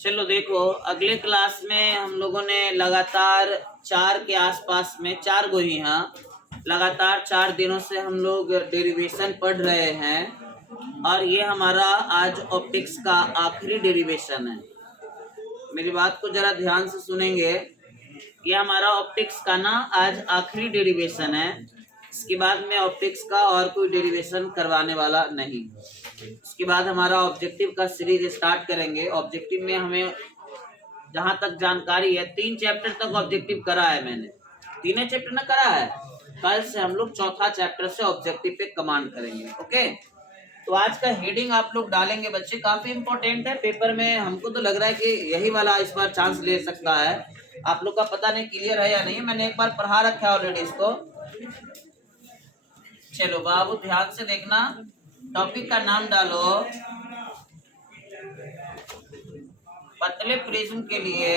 चलो देखो, अगले क्लास में हम लोगों ने लगातार 4 के आसपास में 4 गो ही, हाँ, लगातार 4 दिनों से हम लोग डेरिवेशन पढ़ रहे हैं और ये हमारा आज ऑप्टिक्स का आखिरी डेरिवेशन है। मेरी बात को जरा ध्यान से सुनेंगे। ये हमारा ऑप्टिक्स का ना आज आखिरी डेरिवेशन है। इसके बाद में ऑप्टिक्स का और कोई डेरिवेशन करवाने वाला नहीं। इसके बाद हमारा ऑब्जेक्टिव का सीरीज स्टार्ट करेंगे। ऑब्जेक्टिव में हमें जहां तक जानकारी है 3 चैप्टर तक ऑब्जेक्टिव करा है मैंने, 3 चैप्टर ना करा है। कल से हम लोग चौथा चैप्टर से ऑब्जेक्टिव पे कमांड करेंगे। ओके, तो आज का हेडिंग आप लोग डालेंगे बच्चे, काफी इंपॉर्टेंट है पेपर में। हमको तो लग रहा है कि यही वाला इस बार चांस ले सकता है। आप लोग का पता नहीं क्लियर है या नहीं, मैंने एक बार पढ़ा रखा है ऑलरेडी इसको। चलो बाबू ध्यान से देखना, टॉपिक का नाम डालो पतले प्रिज्म के लिए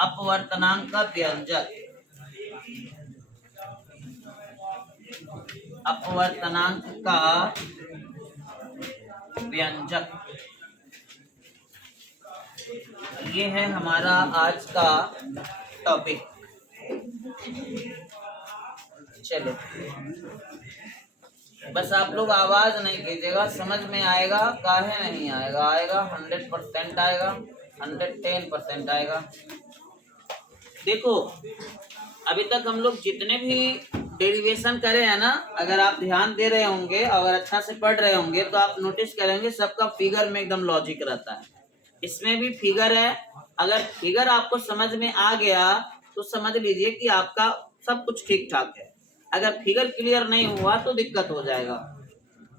अपवर्तनांक का व्यंजक। अपवर्तनांक का व्यंजक, ये है हमारा आज का टॉपिक। चलो बस आप लोग आवाज नहीं कीजिएगा, समझ में आएगा, काहे नहीं आएगा, आएगा 100% आएगा, 110% आएगा। देखो अभी तक हम लोग जितने भी डेरिवेशन करे हैं ना, अगर आप ध्यान दे रहे होंगे, अगर अच्छा से पढ़ रहे होंगे तो आप नोटिस करेंगे सबका फिगर में एकदम लॉजिक रहता है। इसमें भी फिगर है। अगर फिगर आपको समझ में आ गया तो समझ लीजिए कि आपका सब कुछ ठीक ठाक है। अगर फिगर क्लियर नहीं हुआ तो दिक्कत हो जाएगा।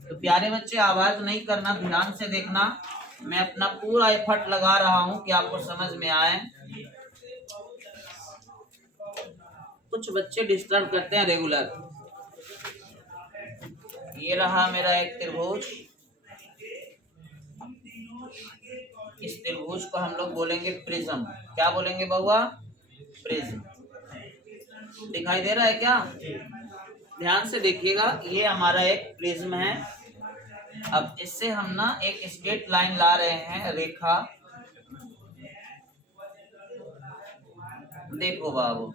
तो प्यारे बच्चे आवाज नहीं करना, ध्यान से देखना। मैं अपना पूरा एफर्ट लगा रहा हूं कि आपको समझ में आए। कुछ बच्चे डिस्टर्ब करते हैं रेगुलर। ये रहा मेरा एक त्रिभुज। इस त्रिभुज को हम लोग बोलेंगे प्रिज्म। क्या बोलेंगे बउआ? प्रिज्म। दिखाई दे रहा है क्या? ध्यान से देखिएगा, ये हमारा एक प्रिज्म है। अब इससे हम ना एक स्ट्रेट लाइन ला रहे हैं, रेखा। देखो बाबू,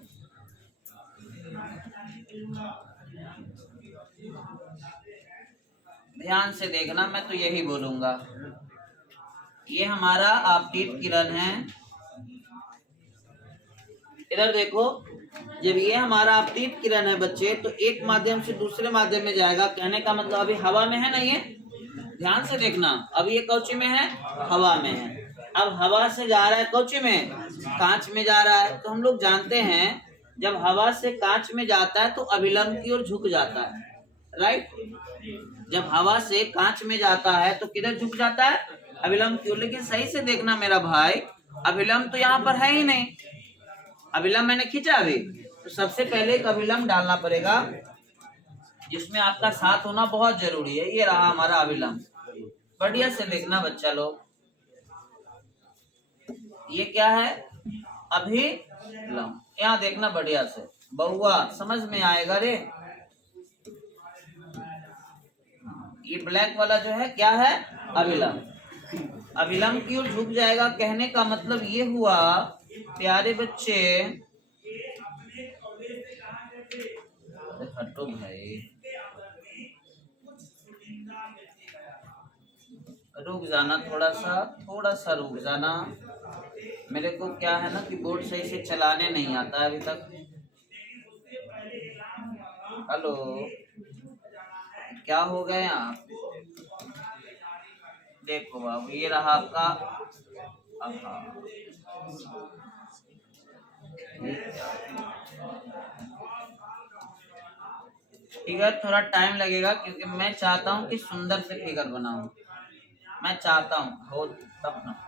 ध्यान से देखना, मैं तो यही बोलूंगा। ये हमारा आपतित किरण है। इधर देखो, जब ये हमारा आपतित किरण है बच्चे, तो एक माध्यम से दूसरे माध्यम में जाएगा। कहने का मतलब अभी हवा में है ना, ये ध्यान से देखना। अब ये कौची में है? हवा में है। अब हवा से जा रहा है कौची में? कांच में जा रहा है। तो हम लोग जानते हैं जब हवा से कांच में जाता है तो अभिलंब की ओर झुक जाता है, राइट। जब हवा से कांच में जाता है तो किधर झुक जाता है? अभिलंब की ओर। लेकिन सही से देखना मेरा भाई, अभिलंब तो यहाँ पर है ही नहीं। अभिलंब मैंने खींचा अभी, तो सबसे पहले एक अभिलंब डालना पड़ेगा जिसमें आपका साथ होना बहुत जरूरी है। ये रहा हमारा अभिलंब। बढ़िया से देखना बच्चा लोग, ये क्या है? अभिलंब। यहाँ देखना बढ़िया से बहुआ, समझ में आएगा रे। ये ब्लैक वाला जो है क्या है? अभिलंब। अभिलंब की ओर झुक जाएगा। कहने का मतलब ये हुआ प्यारे बच्चे, हटो भाई, रुक जाना, थोड़ा सा रुक जाना। मेरे को क्या है ना कि बोर्ड सही से चलाने नहीं आता है अभी तक। हेलो, क्या हो गए आप? देखो बाबू, ये रहा आपका। फिगर थोड़ा टाइम लगेगा क्योंकि मैं चाहता हूँ कि सुंदर से फिगर बनाऊं। मैं चाहता हूँ हो तब ना।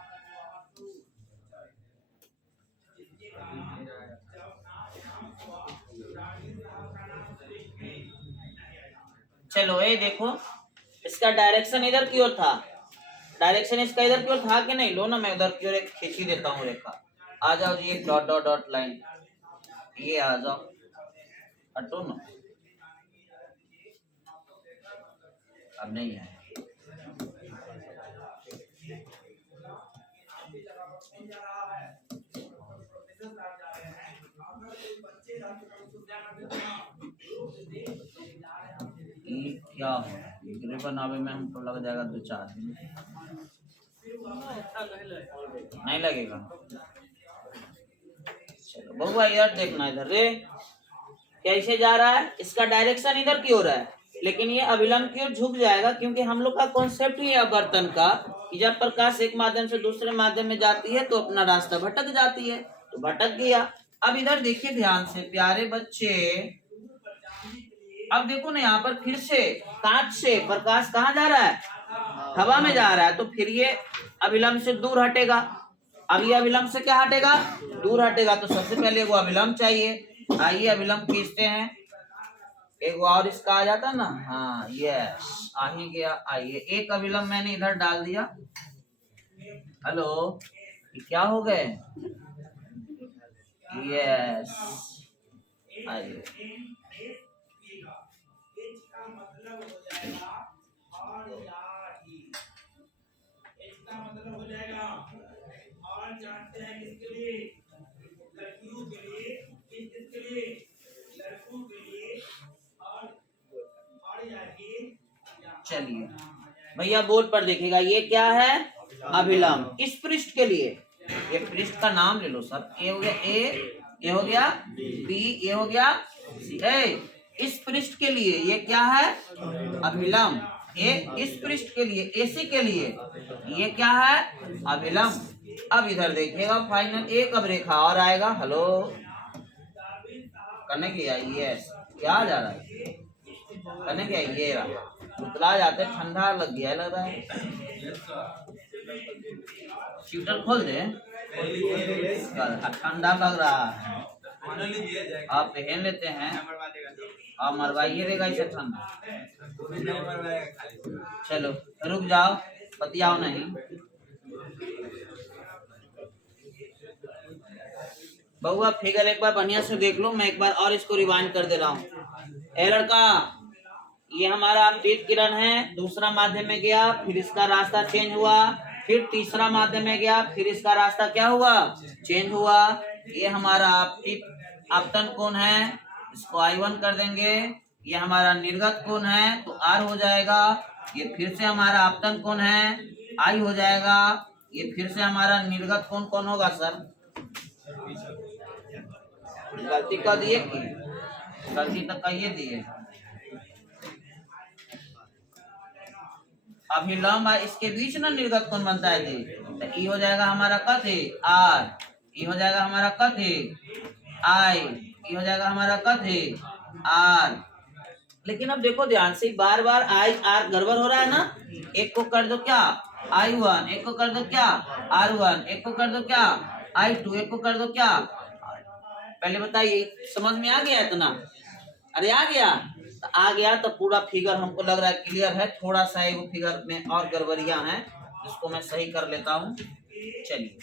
चलो ये देखो, इसका डायरेक्शन इधर की ओर था। डायरेक्शन इसका इधर की ओर था कि नहीं? लो ना, मैं उधर की ओर एक खींच ही देता हूँ रेखा। आ जाओ जी, एक डॉट डॉट डॉट लाइन। ये आ जाओ, हटो ना, अब नहीं है। ये क्या हो ग्रे बनावे में हमको लग जाएगा 2-4 दिन। नहीं लगेगा। चलो बउआ यार देखना इधर रे, कैसे जा रहा है, इसका डायरेक्शन इधर की ओर है, लेकिन ये अभिलंब की ओर झुक जाएगा, क्योंकि हम लोग का कॉन्सेप्ट ही है बर्तन का कि जब प्रकाश एक माध्यम से दूसरे माध्यम में जाती है तो अपना रास्ता भटक जाती है, तो भटक गया। अब इधर देखिए ध्यान से प्यारे बच्चे, अब देखो ना यहाँ पर फिर से कांच से प्रकाश कहाँ जा रहा है, हवा में जा रहा है, तो फिर ये अभिलंब से दूर हटेगा। अब ये अभिलंब से क्या हटेगा, दूर हटेगा, तो सबसे पहले वो अभिलंब चाहिए। आइए अभिलंब खींचते हैं, एक और इसका आ जाता ना, हाँ यस आ ही गया। आइए एक अभिलंब मैंने इधर डाल दिया। हेलो, ये क्या हो गए, यस आइए। चलिए भैया बोर्ड पर देखिएगा, ये क्या है, अभिलंब। इस पृष्ठ के लिए ये पृष्ठ का नाम ले लो सब, ए हो गया ए, ये हो गया बी, ये हो गया सी। इस पृष्ठ के लिए ये क्या है, अभिलंब। ए इस पृष्ठ के लिए, एसी के लिए ये क्या है, अभिलंब। अब इधर देखिएगा फाइनल एक अब रेखा और आएगा। हेलो करने के यस, क्या जा रहा है करने के, ये रहा उतला जाते, ठंडा लग गया लग रहा है। स्वेटर खोल दे, ठंडा लग रहा है, आप पहन लेते हैं, आप मरवाइए देगा इसे ठंडा। चलो रुक जाओ, बतियाओ नहीं। बउआ फिगर एक बार बढ़िया से देख लो, मैं एक बार और इसको रिवाइंड कर दे रहा हूँ। ए लड़का, ये हमारा तीर्थ किरण है, दूसरा माध्यम में गया, फिर इसका रास्ता चेंज हुआ, फिर तीसरा माध्यम में गया, फिर इसका रास्ता क्या हुआ, चेंज हुआ। ये हमारा आपतन कोण है, इसको I1 कर देंगे। ये हमारा निर्गत कोण है तो R हो जाएगा। ये फिर से हमारा आपतन कोण है, I हो जाएगा। ये फिर से हमारा निर्गत कोण कौन होगा सर, गलती कर दिए कि गलती तो कहिए दिए। अभिलंब इसके बीच ना निर्गत कोण बनता है, तो ई हो जाएगा हमारा कथे R, ई हो जाएगा हमारा कथे I, ई हो जाएगा हमारा कथे R। लेकिन अब देखो ध्यान से, बार बार I R गड़बड़ हो रहा है ना। एक को कर दो क्या I1, एक को कर दो क्या R1, एक को कर दो क्या I2, एक को कर दो क्या। पहले बताइए समझ में आ गया इतना, अरे आ गया, तो आ गया तो पूरा फिगर हमको लग रहा है क्लियर है। थोड़ा सा एक फिगर में और गड़बड़ियां हैं, इसको मैं सही कर लेता हूँ। चलिए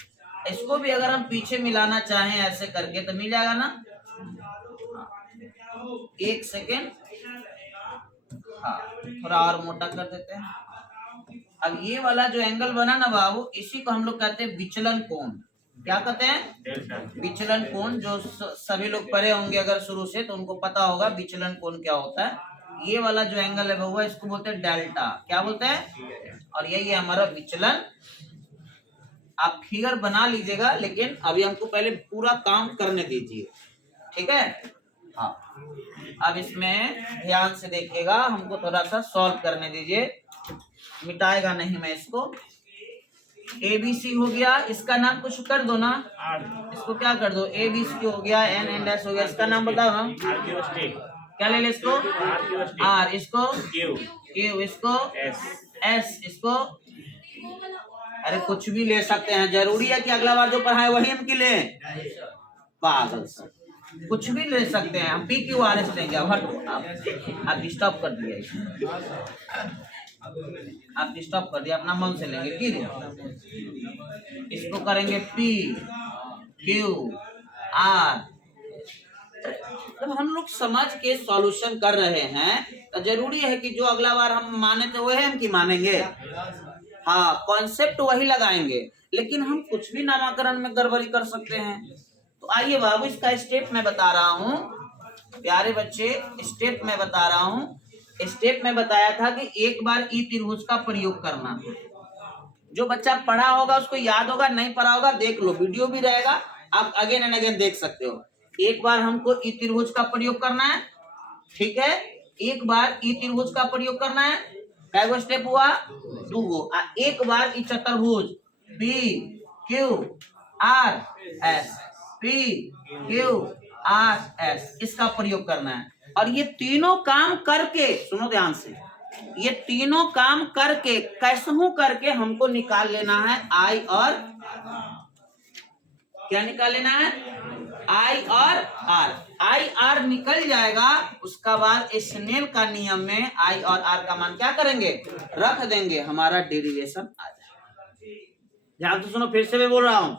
इसको भी अगर हम पीछे मिलाना चाहें ऐसे करके तो मिल जाएगा ना, एक सेकेंड, हाँ थोड़ा और मोटा कर देते हैं। अब ये वाला जो एंगल बना ना बाबू, इसी को हम लोग कहते हैं विचलन कोण। क्या कहते हैं, विचलन कोण। जो सभी लोग पढ़े होंगे अगर शुरू से, तो उनको पता होगा विचलन कोण क्या होता है। ये वाला जो एंगल है बाबू, इसको बोलते हैं डेल्टा। क्या बोलते हैं, और यही है हमारा विचलन। आप फिगर बना लीजिएगा, लेकिन अभी हमको पहले पूरा काम करने दीजिए, ठीक है। हाँ अब इसमें ध्यान से देखिएगा, हमको थोड़ा सा सॉल्व करने दीजिए, मिटाएगा नहीं मैं इसको। ABC हो गया, इसका नाम कुछ कर दो ना, इसको क्या कर दो, ABC हो गया, N एंड S हो गया, इसका नाम बताओ ना, क्या ले ले इसको R, इसको Q, इसको S, इसको, अरे कुछ भी ले सकते हैं, जरूरी है कि अगला बार जो पढ़ाए वही हम ले, पागल सर, कुछ भी ले सकते हैं हम। PQRS लेंगे, अब हटो आप डिस्टर्ब कर दिया, आप डिस्टर्ब कर दिया, अपना मन से लेंगे कि इसको करेंगे P Q R जब हम लोग समझ के सॉल्यूशन कर रहे हैं तो जरूरी है कि जो अगला बार हम माने थे वही हम की मानेंगे। हाँ, कॉन्सेप्ट वही लगाएंगे, लेकिन हम कुछ भी नामकरण में गड़बड़ी कर सकते हैं। तो आइए बाबू, इसका स्टेप मैं बता रहा हूँ प्यारे बच्चे, स्टेप मैं बता रहा हूँ। स्टेप में बताया था कि एक बार ई त्रिभुज का प्रयोग करना। जो बच्चा पढ़ा होगा उसको याद होगा, नहीं पढ़ा होगा देख लो, वीडियो भी रहेगा, आप अगेन एंड अगेन देख सकते हो। एक बार हमको ई त्रिभुज का प्रयोग करना है, ठीक है, एक बार ई त्रिभुज का प्रयोग करना है। कैगो स्टेप हुआ? 2 गो। एक बार ई चतुर्भुज P Q R S, P Q R S, इसका प्रयोग करना है। और ये तीनों काम करके, सुनो ध्यान से, ये तीनों काम करके कैसहू करके हमको निकाल लेना है आई और, क्या निकाल लेना है? आई और आर। आई आर निकल जाएगा, उसका बाद स्नेल का नियम में आई और आर का मान क्या करेंगे? रख देंगे, हमारा डेरिवेशन आ जाएगा। ध्यान से सुनो, फिर से मैं बोल रहा हूं,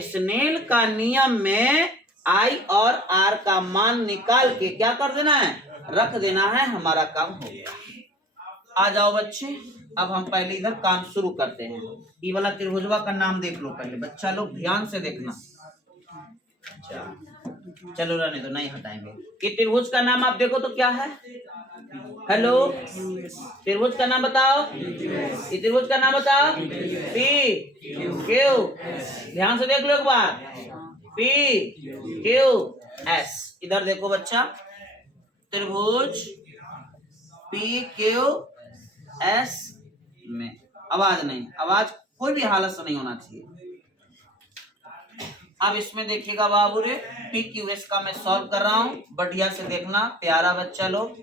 स्नेल का नियम में आई और आर का मान निकाल के क्या कर देना है? रख देना है, हमारा काम हो गया। आ जाओ बच्चे, अब हम पहले इधर काम शुरू करते हैं। ये वाला त्रिभुजवा का नाम देख लो पहले, बच्चा लोग ध्यान से देखना। अच्छा चलो रहने दो, नहीं हटाएंगे। ये त्रिभुज का नाम आप देखो तो क्या है? हेलो, त्रिभुज का नाम बताओ। ये त्रिभुज का नाम बताओ। पी क्यू, ध्यान से देख लो एक बार, पी क्यू एस। इधर देखो बच्चा, त्रिभुज पी क्यू एस में आवाज नहीं, आवाज कोई भी हालत से नहीं होना चाहिए। अब इसमें देखिएगा बाबू रे, पी क्यू एस का मैं सॉल्व कर रहा हूं, बढ़िया से देखना प्यारा बच्चा लोग।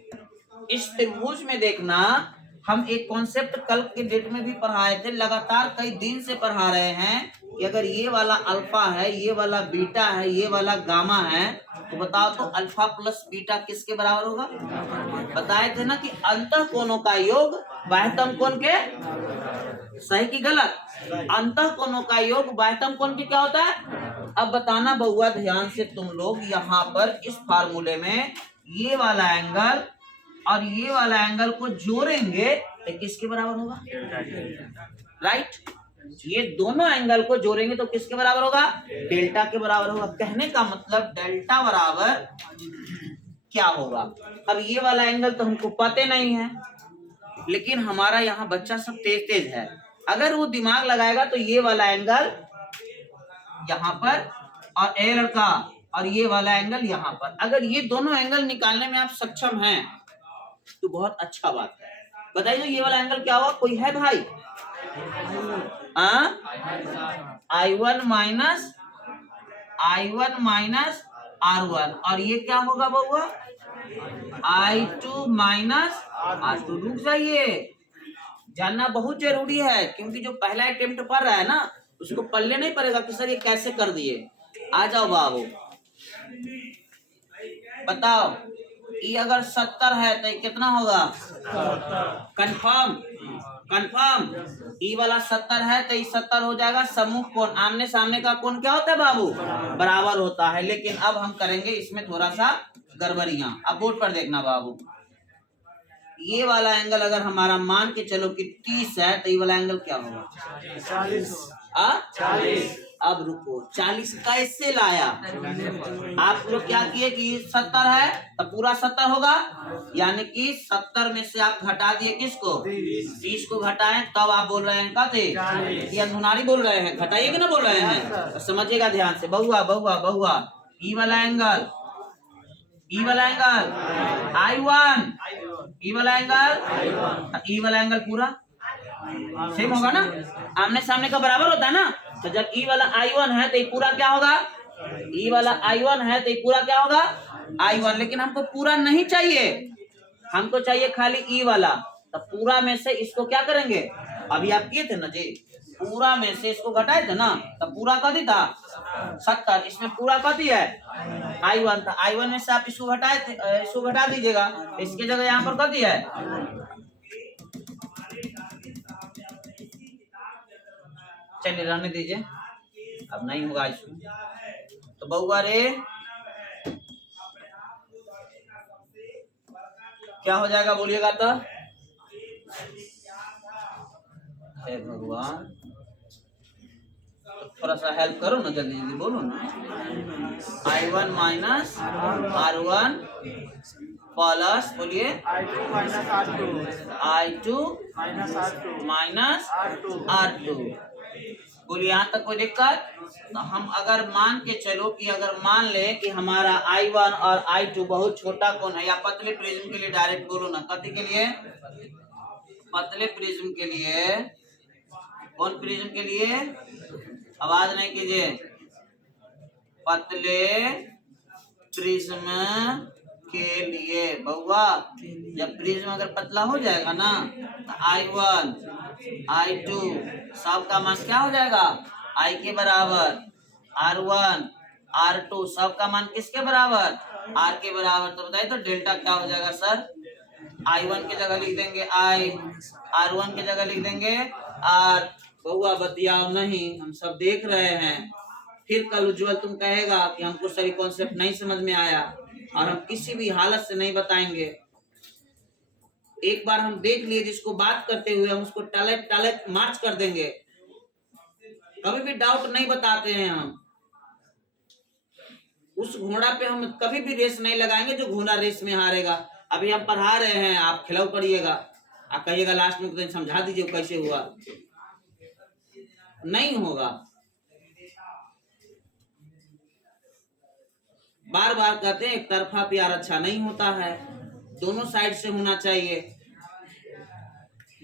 इस त्रिभुज में देखना, हम एक कॉन्सेप्ट कल के डेट में भी पढ़ाए थे, लगातार कई दिन से पढ़ा रहे हैं कि अगर ये वाला अल्फा है, ये वाला बीटा है, ये वाला गामा है, तो बताओ तो अल्फा प्लस बीटा किसके बराबर होगा? बताए थे ना कि अंतः कोणों का योग बाह्यतम कोण के, सही की गलत? अंतः कोणों का योग बाह्यतम कोण के क्या होता है? अब बताना बउआ ध्यान से तुम लोग, यहाँ पर इस फार्मूले में ये वाला एंगल और ये वाला एंगल को जोड़ेंगे तो किसके बराबर होगा? राइट, ये दोनों एंगल को जोड़ेंगे तो किसके बराबर होगा? डेल्टा के बराबर होगा। कहने का मतलब डेल्टा बराबर क्या होगा? अब ये वाला एंगल तो हमको पता नहीं है, लेकिन हमारा यहाँ बच्चा सब तेज तेज है, अगर वो दिमाग लगाएगा तो ये वाला एंगल यहाँ पर और ए लड़का और ये वाला एंगल यहाँ पर, अगर ये दोनों एंगल निकालने में आप सक्षम हैं तो बहुत अच्छा बात है। बताइए ये वाला एंगल क्या होगा? कोई है भाई? I1 माइनस R1, और ये क्या होगा बउआ? I2 minus R2। रुक जाइए, जानना बहुत जरूरी है, क्योंकि जो पहला अटेम्प्ट पढ़ रहा है ना, उसको पढ़ले नहीं पड़ेगा कि सर ये कैसे कर दिए। आ जाओ बाबू, बताओ, ये अगर 70 है तो कितना होगा? Confirm, confirm. ई वाला 70 है तो ये 70 हो जाएगा। समूह कोण, आमने सामने का कोण क्या होता है बाबू? बराबर होता है। लेकिन अब हम करेंगे इसमें थोड़ा सा गड़बड़ियां। अब बोर्ड पर देखना बाबू, ये वाला एंगल अगर हमारा मान के चलो कि 30 है तो ये वाला एंगल क्या होगा? 40। अब रुको, 40 कैसे लाया? आप लोग क्या किए कि 70 है तो पूरा 70 होगा, यानी कि 70 में से आप घटा दिए किसको? 30 को घटाएं, तब आप बोल रहे हैं कहते ये अंधुनारी बोल रहे हैं, घटाइए कि ना बोल रहे हैं? तो समझिएगा ध्यान से बहुआ बहुआ बहुआ, ई वाला एंगल, ई वाला एंगल I1, ई वाला एंगल, ई वाला एंगल पूरा सेम होगा ना, आमने सामने का बराबर होता है ना। तो जब ई वाला I1 है तो ये पूरा क्या होगा? ई वाला I1 है तो ये पूरा क्या होगा? I1। लेकिन हमको पूरा नहीं चाहिए, हमको चाहिए खाली ई वाला। तो पूरा में से इसको क्या करेंगे? अभी आप किए थे ना जी, पूरा में से इसको घटाए थे ना, तो पूरा कथी था? 70। इसमें पूरा कथी है? I1 था। I1 में से आप इसको घटाए थे, इसको घटा दीजिएगा, इसके जगह यहाँ पर कथी है? चलिए रहने दीजिए, अब नहीं होगा इसमें। तो बउआ रे क्या हो जाएगा बोलिएगा तो? हे भगवान, तो थोड़ा सा हेल्प करो ना, जल्दी जल्दी बोलो ना। I1 माइनस R1 प्लस, बोलिए I2 minus R2 I2 minus minus R2। R2। बोलिए यहाँ तक कोई दिक्कत? तो हम अगर मान के चलो कि अगर मान ले कि हमारा I1 और I2 बहुत छोटा कोण है, या पतले प्रिज्म के लिए डायरेक्ट बोलो ना, कथी के लिए? पतले प्रिज्म के लिए। कौन प्रिज्म के लिए? आवाज नहीं कीजिए। पतले प्रिज्म के लिए बउआ, जब प्रिज्म अगर पतला हो जाएगा ना तो I1 I2 सबका मान क्या हो जाएगा? I के बराबर। R1 R2 सबका मान किसके बराबर? R के बराबर। तो बताइए तो डेल्टा क्या हो जाएगा सर? I1 की जगह लिख देंगे I, R1 की जगह लिख देंगे R। बउआ बतियाओ नहीं, हम सब देख रहे हैं। फिर कल उज्जवल तुम कहेगा कि हमको सही कॉन्सेप्ट नहीं समझ में आया, और हम किसी भी हालत से नहीं बताएंगे। एक बार हम देख लिए जिसको बात करते हुए, हम उसको टाले मार्च कर देंगे। कभी भी डाउट नहीं बताते हैं हम। उस घोड़ा पे हम कभी भी रेस नहीं लगाएंगे जो घोड़ा रेस में हारेगा। अभी हम पढ़ा रहे हैं, आप खिलाओ करिएगा, आप कहिएगा लास्ट में तो समझा दीजिए कैसे हुआ। नहीं होगा। बार बार कहते हैं एक तरफा प्यार अच्छा नहीं होता है, दोनों साइड से होना चाहिए।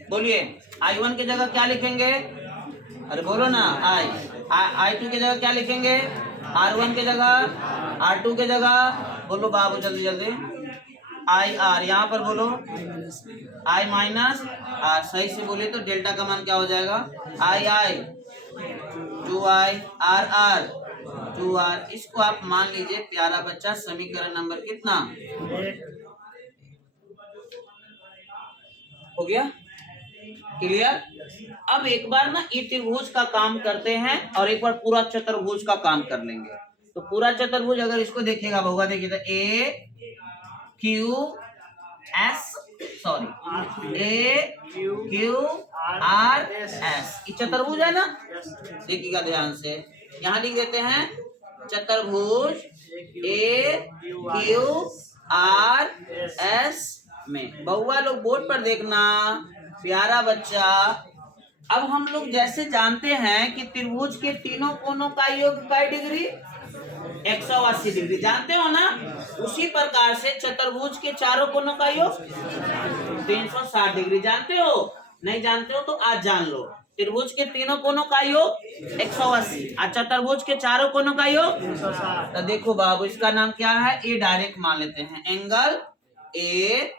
बोलिए I1 की जगह क्या लिखेंगे? अरे बोलो ना। I2 की जगह क्या लिखेंगे? R1 की जगह, R2 की जगह, बोलो बाबू जल्दी जल्दी। IR यहाँ पर बोलो I माइनस R, सही से बोलिए तो डेल्टा का मान क्या हो जाएगा? I 2I R 2R। इसको आप मान लीजिए प्यारा बच्चा समीकरण नंबर कितना हो गया? क्लियर? अब एक बार ना ये त्रिभुज का काम करते हैं और एक बार पूरा चतुर्भुज का काम कर लेंगे। तो पूरा चतुर्भुज अगर इसको देखिएगा भगवा, देखिए तो A Q R S, ये चतुर्भुज है ना? देखिएगा ध्यान से, यहाँ लिख देते हैं चतुर्भुज A Q R S में। बउआ लोग बोर्ड पर देखना, प्यारा बच्चा। अब हम लोग जैसे जानते हैं कि त्रिभुज के तीनों कोनों का योग काय डिग्री? 180 डिग्री, जानते हो ना? उसी प्रकार से चतुर्भुज के चारों कोनों का योग 360 डिग्री, जानते हो? नहीं जानते हो तो आज जान लो। त्रिभुज के तीनों कोनों का योग 180 और चतुर्भुज के चारों कोनों का योग 360। तो देखो बाबू, इसका नाम क्या है? ए डायरेक्ट मान लेते हैं, एंगल ए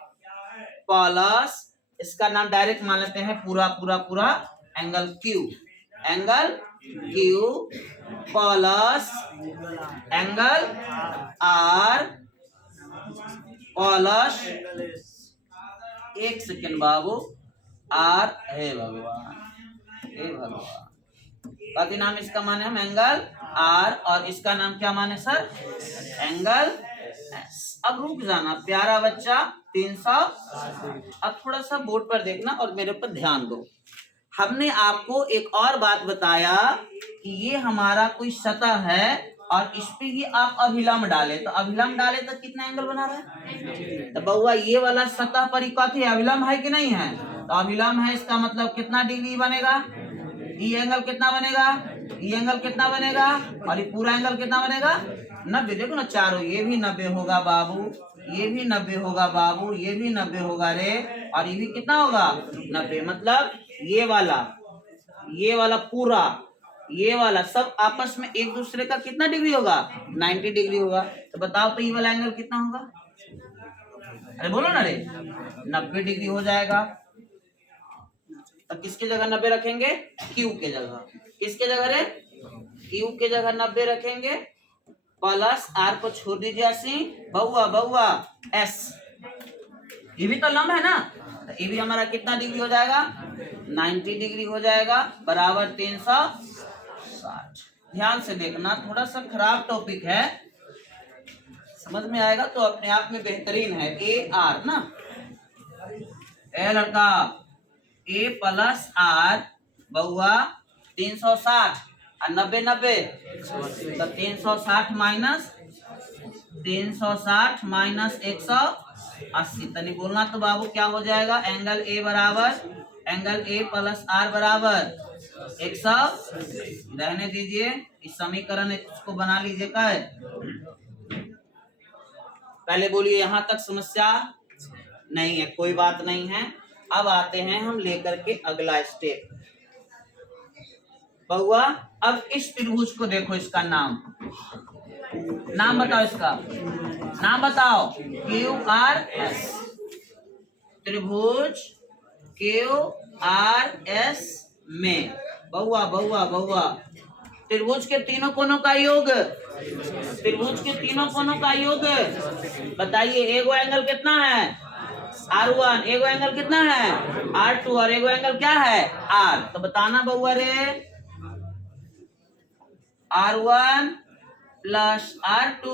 प्लस, इसका नाम डायरेक्ट मान लेते हैं पूरा पूरा पूरा angle Q, angle Q plus angle R plus, एक सेकेंड बाबू, R, हे भगवान हे भगवान, कथी नाम इसका माने हम? एंगल R, और इसका नाम क्या माने सर? Angle S। अब रुक जाना प्यारा बच्चा, 300। अब थोड़ा सा बोर्ड पर देखना और मेरे ऊपर ध्यान दो। हमने आपको एक और बात बताया कि ये हमारा कोई सतह है और इस पे ही आप अभिलंब डाले, तो अभिलंब डाले तो कितना एंगल बना रहा है? तो बउआ ये वाला सतह पर कथी अभिलंब है कि नहीं है? तो अभिलंब है, इसका मतलब कितना डिग्री बनेगा? ये एंगल कितना बनेगा? ये एंगल कितना बनेगा? और ये पूरा एंगल कितना बनेगा? 90। देखो ना चारों, ये भी 90 होगा बाबू, ये भी 90 होगा बाबू, ये भी 90 होगा रे, और ये भी कितना होगा? 90। मतलब ये वाला पूरा, ये वाला सब आपस में एक दूसरे का कितना डिग्री होगा? 90 डिग्री होगा। तो बताओ तो ये वाला एंगल कितना होगा? अरे बोलो ना रे, 90 डिग्री हो जाएगा। तो किसके जगह 90 रखेंगे? Q के जगह। किसके जगह रे? Q के जगह 90 रखेंगे, प्लस R को छोड़ दीजिए अस्सी, बउआ S, ये भी तो लंब है ना? तो ये भी हमारा कितना डिग्री हो जाएगा? 90 डिग्री हो जाएगा, बराबर 360। ध्यान से देखना, थोड़ा सा खराब टॉपिक है, समझ में आएगा तो अपने आप में बेहतरीन है। AR ना, ए लड़का ए प्लस आर बहुआ 360 और 90 90 तो 360 माइनस 180। तनी बोलना तो बाबू क्या हो जाएगा, एंगल ए प्लस आर बराबर 100। रहने दीजिए, इस समीकरण इसको बना लीजिए। क्या है, पहले बोलिए यहां तक समस्या नहीं है, कोई बात नहीं है। अब आते हैं हम लेकर के अगला स्टेप। बहुआ अब इस त्रिभुज को देखो, इसका नाम बताओ, इसका नाम बताओ। QRS, त्रिभुज QRS में बहुआ त्रिभुज के तीनों कोनों का योग, बताइए। एगो एंगल कितना है R1, एगो एंगल कितना है R2 और एगो एंगल क्या है R। तो बताना बहुआ रे, R1 प्लस R2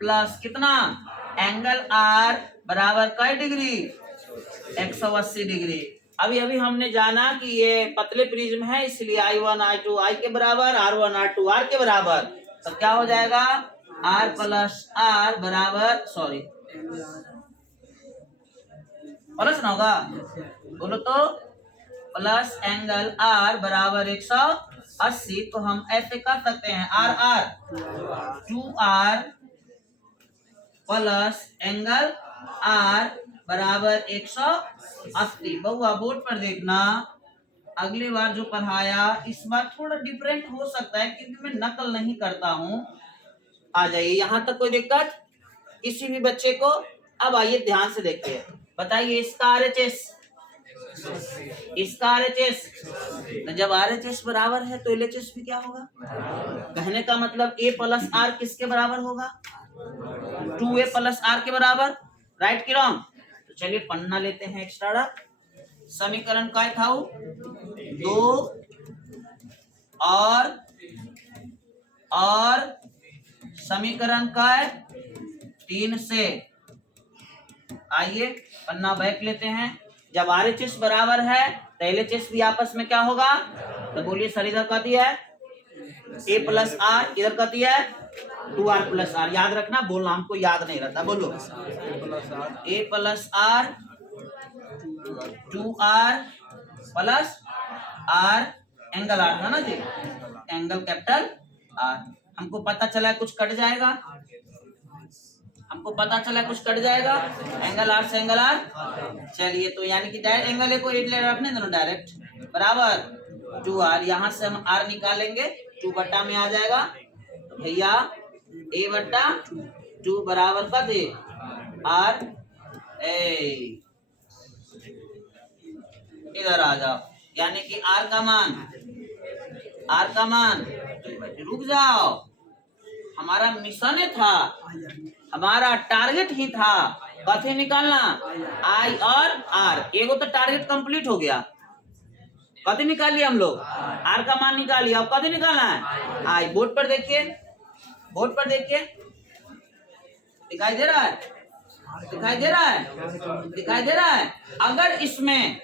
प्लस कितना एंगल R बराबर कई डिग्री 180 डिग्री। अभी हमने जाना कि ये पतले प्रिज्म है, इसलिए I1 I2 I के बराबर, R1 R2 R के बराबर। तो क्या हो जाएगा, R प्लस R बराबर, सॉरी प्लस ना होगा, बोलो तो प्लस एंगल R बराबर 180। तो हम ऐसे कर सकते हैं R 2R plus angle R बराबर 180। बहुआ बोर्ड पर देखना, अगली बार जो पढ़ाया इस बार थोड़ा डिफरेंट हो सकता है क्योंकि मैं नकल नहीं करता हूँ। आ जाइए, यहाँ तक कोई दिक्कत किसी भी बच्चे को। अब आइए ध्यान से देखिए, बताइए इसका RHS, तो जब RHS बराबर है तो LHS भी क्या होगा। कहने का मतलब A प्लस R किसके बराबर होगा, 2A प्लस R के बराबर, राइट की रॉन्ग। तो चलिए पन्ना लेते हैं एक्स्ट्रा। समीकरण क्या था, 2 और समीकरण का 3 से। आइए पन्ना बैक लेते हैं। जब RHS बराबर है तो LHS भी आपस में क्या होगा, तो बोलिए सर इधर कहती है A प्लस R, इधर कहती है 2R प्लस R। याद रखना, बोलना हमको याद नहीं रहता, बोलो A plus R 2R plus R, angle R था ना जी, एंगल कैपिटल R। हमको पता चला कुछ कट जाएगा, एंगल R से एंगल R। चलिए तो यानी कि डायरेक्ट एंगल को 8 ले रखने दोनों डायरेक्ट बराबर 2R। यहाँ से हम R निकालेंगे, 2 बट्टा में आ जाएगा। तो भैया A बट्टा 2 बराबर का दे R। इधर आ जाओ, यानी कि R का मान रुक जाओ, हमारा मिशन था, हमारा टारगेट ही था कथे निकालना I और R। एगो तो टारगेट कंप्लीट हो गया, कथे निकाल लिया हम लोग, R का मान निकाल लिया। अब कथे निकालना है I। बोर्ड पर देखिए, दिखाई दे रहा है। अगर इसमें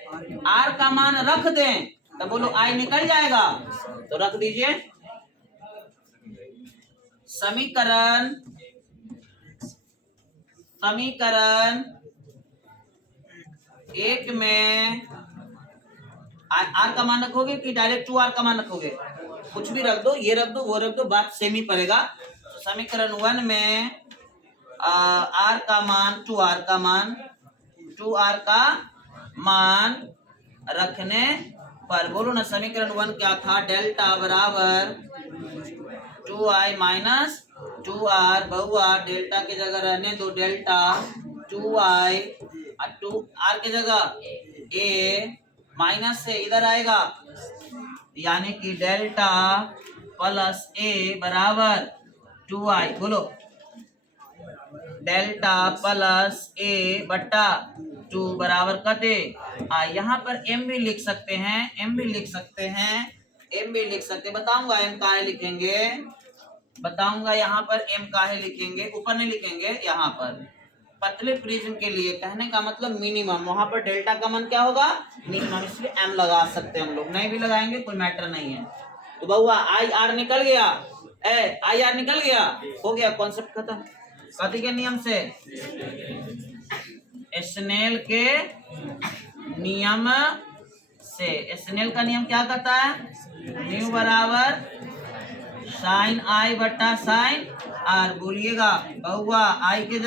R का मान रख दें तो बोलो I निकल जाएगा, तो रख दीजिए। समीकरण 1 में R का मान रखोगे कि डायरेक्ट 2R का मान रखोगे, कुछ भी रख दो, ये रख दो वो रख दो, बात सेम ही पड़ेगा। समीकरण 1 में R का मान 2R का मान रखने पर, बोलो ना समीकरण 1 क्या था, डेल्टा बराबर 2I माइनस 2R। बहुआ डेल्टा की जगह रहने दो, डेल्टा 2I और 2R की जगह A माइनस से इधर आएगा, यानी कि डेल्टा प्लस A बराबर 2I। बोलो डेल्टा प्लस A बट्टा 2 बराबर कते I। यहाँ पर M भी लिख सकते हैं, बताऊंगा M काहे लिखेंगे, यहाँ पर M काहे लिखेंगे, ऊपर नहीं लिखेंगे, यहाँ पर पतले प्रिज्म के लिए कहने का मतलब मिनिमम, वहां पर डेल्टा का मान क्या होगा, मिनिमम, इसलिए m लगा सकते हैं हम लोग, नहीं भी लगाएंगे कोई मैटर नहीं है। तो बहुआ आई आर निकल गया, आई आर निकल गया, हो गया कॉन्सेप्ट खत्म। कथी के नियम से, स्नेल के नियम से। स्नेल का नियम क्या कहता है, म्यू बराबर साइन आई बट्टा साइन आर। बोलिएगा बहुआ आई के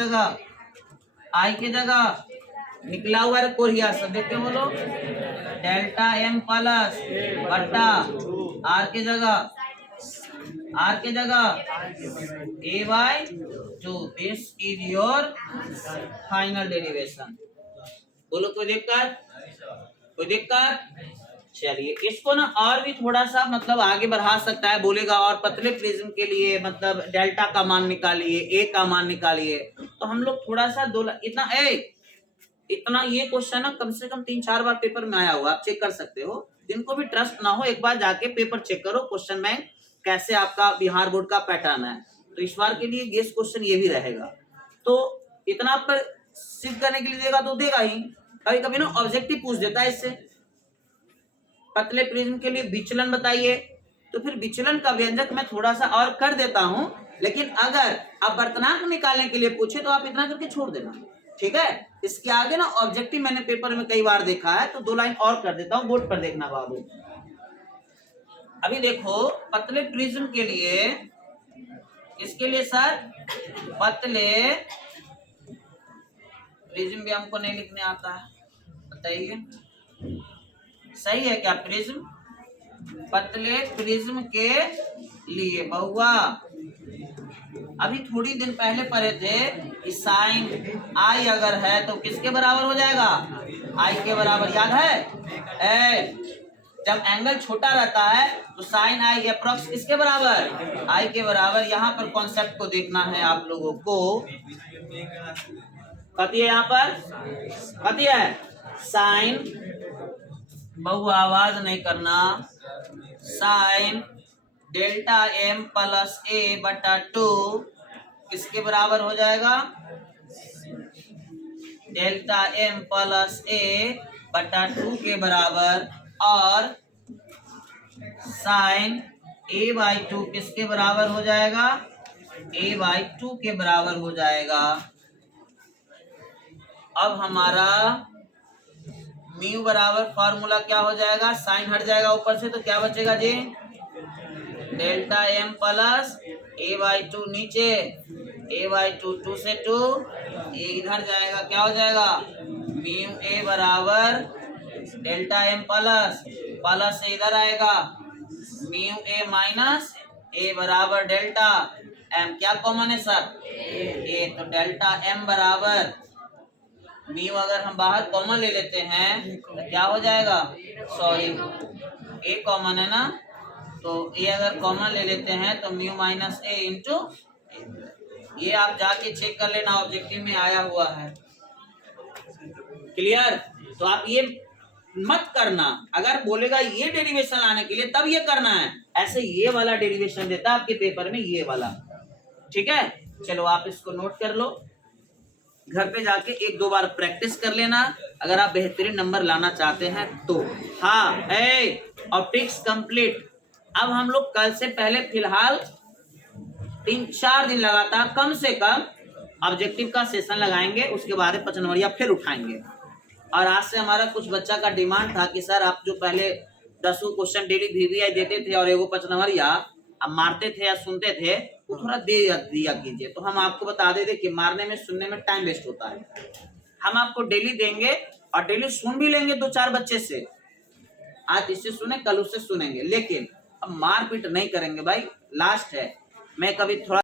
जगह निकला हुआ है कोरिया सब देख के बोलो, डेल्टा एम प्लस बट्टा आर के जगह A by 2। This is your final derivation. बोलो कोई दिक्कत? चलिए इसको ना और भी थोड़ा सा मतलब आगे बढ़ा सकता है, बोलेगा और पतले प्रिज्म के लिए मतलब डेल्टा का मान निकालिए, ए का मान निकालिए। तो हम लोग थोड़ा सा इतना ये क्वेश्चन ना कम से कम 3-4 बार पेपर में आया हुआ, आप चेक कर सकते हो। जिनको भी ट्रस्ट ना हो एक बार जाके पेपर चेक करो, क्वेश्चन बैंक कैसे आपका बिहार बोर्ड का पैटर्न है। तो इस बार के लिए गेस क्वेश्चन ये भी रहेगा। तो इतना पर सिद्ध करने के लिए देगा तो देगा ही, कभी कभी ना ऑब्जेक्टिव पूछ देता है इससे। पतले प्रिज्म के लिए विचलन बताइए, तो फिर विचलन का व्यंजक मैं थोड़ा सा और कर देता हूं, लेकिन अगर आप वर्तनांक निकालने के लिए पूछे तो आप इतना करके छोड़ देना, ठीक है। इसके आगे ना ऑब्जेक्टिव मैंने पेपर में कई बार देखा है, तो 2 लाइन और कर देता हूं, बोर्ड पर देखना बाबू। अभी देखो पतले प्रिज्म के लिए, इसके लिए सर पतले प्रिज्म भी हमको नहीं लिखने आता है, बताइए सही है क्या। प्रिज्म, पतले प्रिज्म के लिए बहुआ अभी थोड़ी दिन पहले पढ़े थे कि साइन आई अगर है तो किसके बराबर हो जाएगा, आई के बराबर, याद है। जब एंगल छोटा रहता है तो साइन आई अप्रॉक्स किसके बराबर, आई के बराबर। यहाँ पर कॉन्सेप्ट को देखना है आप लोगों को। कथी है यहाँ पर, कथी है, साइन, बहु आवाज नहीं करना, साइन डेल्टा एम प्लस ए बटा 2 किसके बराबर हो जाएगा, डेल्टा एम प्लस ए बटा 2 के बराबर। और साइन ए बाई 2 किसके बराबर हो जाएगा, ए बाई 2 के बराबर हो जाएगा। अब हमारा म्यू बराबर फॉर्मूला क्या हो जाएगा, साइन हट जाएगा ऊपर से तो क्या बचेगा जी, delta M plus A by 2 नीचे, ए बाई 2 से 2 ए इधर जाएगा, क्या हो जाएगा, म्यू ए बराबर डेल्टा एम प्लस से इधर आएगा म्यू ए माइनस ए बराबर डेल्टा एम। क्या कॉमन है सर, ए, तो डेल्टा एम बराबर म्यू अगर हम बाहर कॉमन ले लेते हैं तो क्या हो जाएगा, सॉरी ए कॉमन है ना, तो ए अगर कॉमन ले लेते हैं तो म्यू माइनस ए इंटू, ये आप जाके चेक कर लेना, ऑब्जेक्टिव में आया हुआ है। क्लियर। तो आप ये मत करना, अगर बोलेगा ये डेरिवेशन लाने के लिए तब ये करना है, ऐसे ये वाला डेरिवेशन देता है आपके पेपर में, ये वाला, ठीक है। चलो आप इसको नोट कर लो, घर पे जाके 1-2 बार प्रैक्टिस कर लेना अगर आप बेहतरीन नंबर लाना चाहते हैं तो। हाँ ऑप्टिक्स कंप्लीट। अब हम लोग कल से पहले फिलहाल 3-4 दिन लगातार कम से कम ऑब्जेक्टिव का सेशन लगाएंगे, उसके बाद 5 नंबरिया फिर उठाएंगे। और आज से हमारा कुछ बच्चा का डिमांड था कि सर आप जो पहले 10 क्वेश्चन डेली VVI देते थे और एगो 5 नंबरिया आप मारते थे या सुनते थे, वो थोड़ा दे दिया कीजिए। तो हम आपको बता देते कि मारने में सुनने में टाइम वेस्ट होता है, हम आपको डेली देंगे और डेली सुन भी लेंगे 2-4 बच्चे से। आज इससे सुने कल उससे सुनेंगे, लेकिन अब मारपीट नहीं करेंगे भाई, लास्ट है। मैं कभी थोड़ा